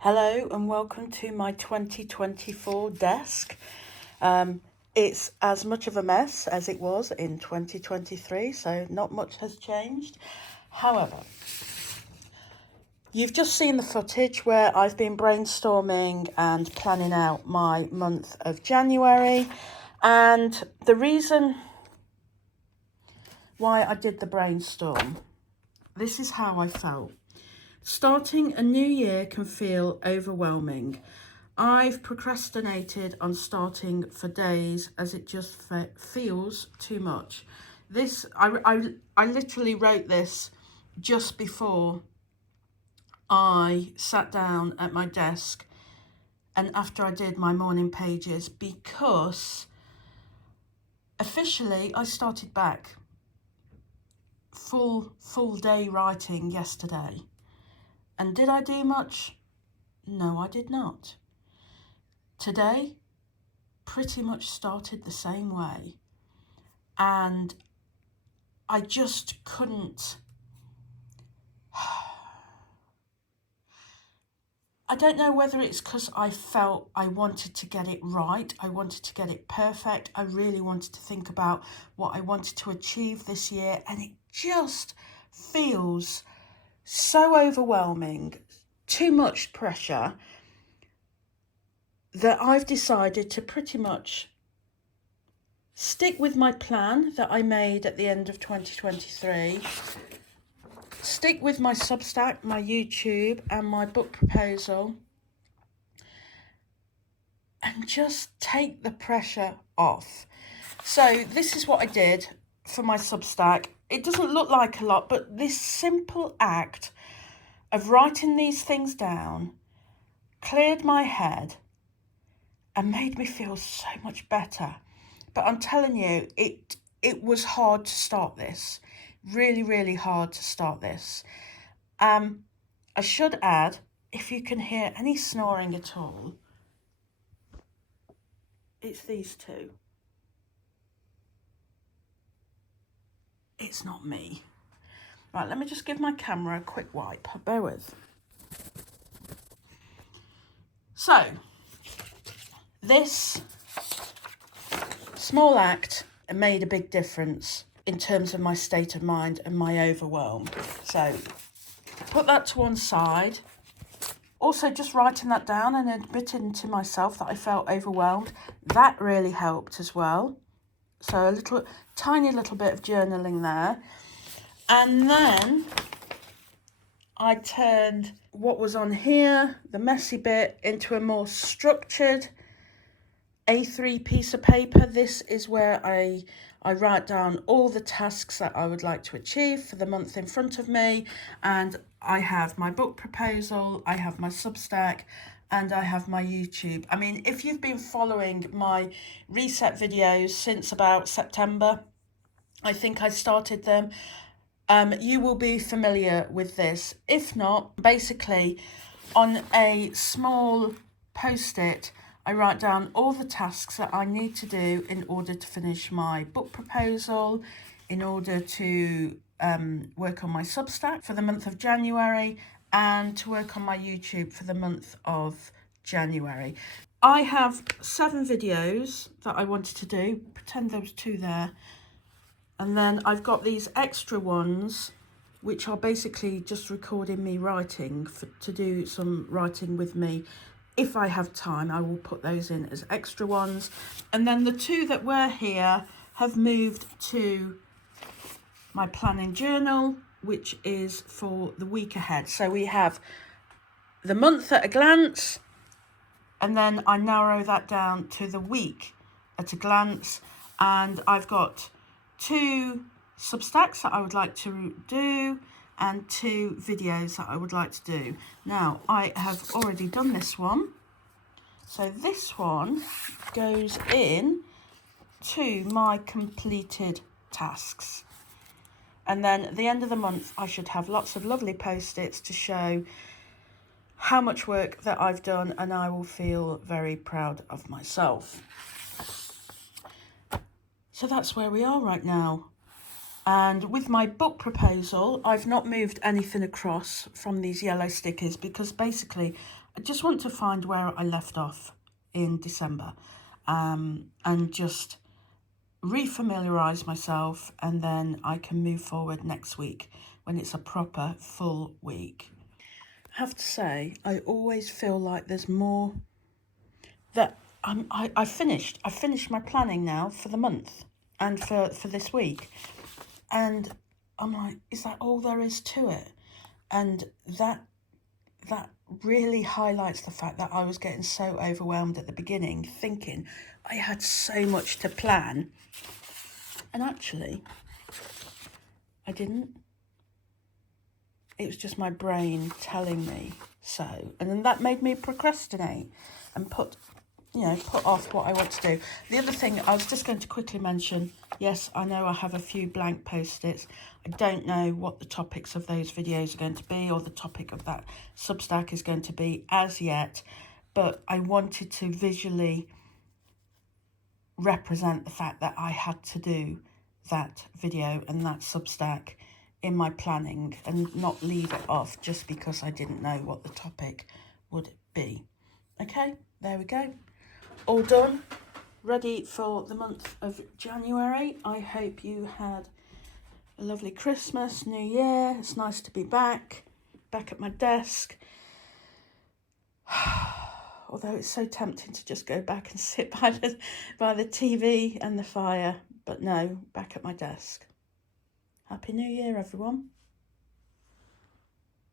Hello and welcome to my 2024 desk. It's as much of a mess as it was in 2023, so not much has changed. However, you've just seen the footage where I've been brainstorming and planning out my month of January, and the reason why I did the brainstorm. This is how I felt. Starting a new year can feel overwhelming. I've procrastinated on starting for days as it just feels too much. I literally wrote this just before I sat down at my desk and after I did my morning pages, because officially I started back full day writing yesterday. And did I do much? No, I did not. Today pretty much started the same way, and I just couldn't. I don't know whether it's because I felt I wanted to get it right, I wanted to get it perfect, I really wanted to think about what I wanted to achieve this year, and it just feels so overwhelming, too much pressure, that I've decided to pretty much stick with my plan that I made at the end of 2023, stick with my Substack, my YouTube and my book proposal, and just take the pressure off. So this is what I did for my Substack. It doesn't look like a lot, but this simple act of writing these things down cleared my head and made me feel so much better. But I'm telling you, it was hard to start this. Really hard to start this. I should add, if you can hear any snoring at all, it's these two. It's not me. Right, let me just give my camera a quick wipe. Bear with. So, this small act made a big difference in terms of my state of mind and my overwhelm. So, put that to one side. Also, just writing that down and admitting to myself that I felt overwhelmed, that really helped as well. So a tiny little bit of journaling there. And then I turned what was on here, the messy bit, into a more structured A3 piece of paper. This is where I write down all the tasks that I would like to achieve for the month in front of me. And I have my book proposal, I have my Substack, and I have my YouTube. I mean, if you've been following my reset videos since about September, I think I started them, you will be familiar with this. If not, basically on a small post-it, I write down all the tasks that I need to do in order to finish my book proposal, in order to work on my Substack for the month of January, and to work on my YouTube for the month of January. I have 7 videos that I wanted to do. Pretend there was 2 there. And then I've got these extra ones, which are basically just recording me writing, to do some writing with me. If I have time, I will put those in as extra ones. And then the 2 that were here have moved to my planning journal, which is for the week ahead. So we have the month at a glance, and then I narrow that down to the week at a glance. And I've got 2 Substacks that I would like to do and 2 videos that I would like to do. Now, I have already done this one. So this one goes in to my completed tasks. And then at the end of the month, I should have lots of lovely post-its to show how much work that I've done, and I will feel very proud of myself. So that's where we are right now. And with my book proposal, I've not moved anything across from these yellow stickers because basically I just want to find where I left off in December, and just refamiliarise myself, and then I can move forward next week when it's a proper full week. I have to say, I always feel like there's more that I finished my planning now for the month and for this week. And I'm like, is that all there is to it? And that really highlights the fact that I was getting so overwhelmed at the beginning, thinking I had so much to plan. And actually, I didn't. It was just my brain telling me so. And then that made me procrastinate and put off what I want to do. The other thing I was just going to quickly mention, yes, I know I have a few blank post-its. I don't know what the topics of those videos are going to be, or the topic of that Substack is going to be as yet, but I wanted to visually represent the fact that I had to do that video and that Substack in my planning, and not leave it off just because I didn't know what the topic would be. Okay, there we go. All done, ready for the month of January. I hope you had a lovely Christmas, New Year. It's nice to be back at my desk. Although it's so tempting to just go back and sit by the TV and the fire. But no, back at my desk. Happy New Year, everyone.